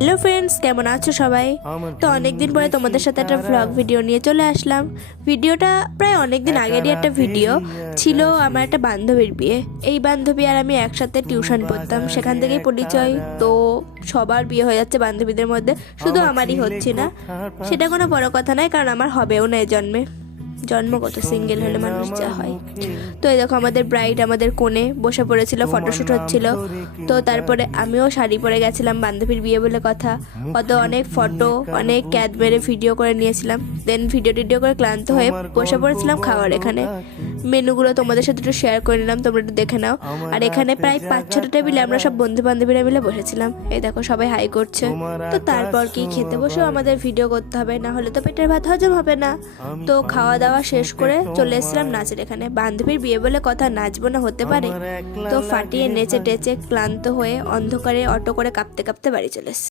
Hello friends, কেমন আছো সবাই? তো অনেকদিন পরে তোমাদের সাথে একটা ভ্লগ ভিডিও নিয়ে চলে আসলাম। ভিডিওটা প্রায় অনেকদিন আগেরই একটা ভিডিও ছিল। আমার একটা বান্ধবীর বিয়ে। এই বান্ধবী আর আমি একসাথে টিউশন পড়তাম, সেখান থেকেই পরিচয়। তো সবার বিয়ে হয়ে যাচ্ছে বান্ধবীদের মধ্যে, শুধু আমারই হচ্ছে না। সেটা কোনো বড় কথা নয়, কারণ আমার হবেও না এই জন্মগত সিঙ্গেল হলে মানুষ যা হয়। তো এই দেখো আমাদের ব্রাইড, আমাদের কোণে বসে পড়েছিল, ফটোশ্যুট হচ্ছিল। তো তারপরে আমিও শাড়ি পরে গেছিলাম, বান্ধবীর বিয়ে বলে কথা। অনেক ফটো, অনেক ক্যাদ মেরে ভিডিও করে নিয়েছিলাম। দেন ভিডিও করে ক্লান্ত হয়ে বসে পড়েছিলাম খাওয়ার। এখানে মেনুগুলো তোমাদের সাথে একটু শেয়ার করে নিলাম, তোমরা একটু দেখে নাও। আর এখানে প্রায় 5-6টা টেবিলে আমরা সব বন্ধু বান্ধবীরা মিলে বসেছিলাম। এই দেখো সবাই হাই করছে। তো তারপর কি খেতে বসেও আমাদের ভিডিও করতে হবে, না হলে তো পেটের ভাত হজম হবে না। তো খাওয়া দাওয়া শেষ করে চলে এসেছিলাম নাচের এখানে। বান্ধবীর বিয়ে বলে কথা, নাচবো না হতে পারে? তো ফাটিয়ে নেচে টেচে ক্লান্ত হয়ে অন্ধকারে অটো করে কাঁপতে কাঁপতে বাড়ি চলে এসেছি।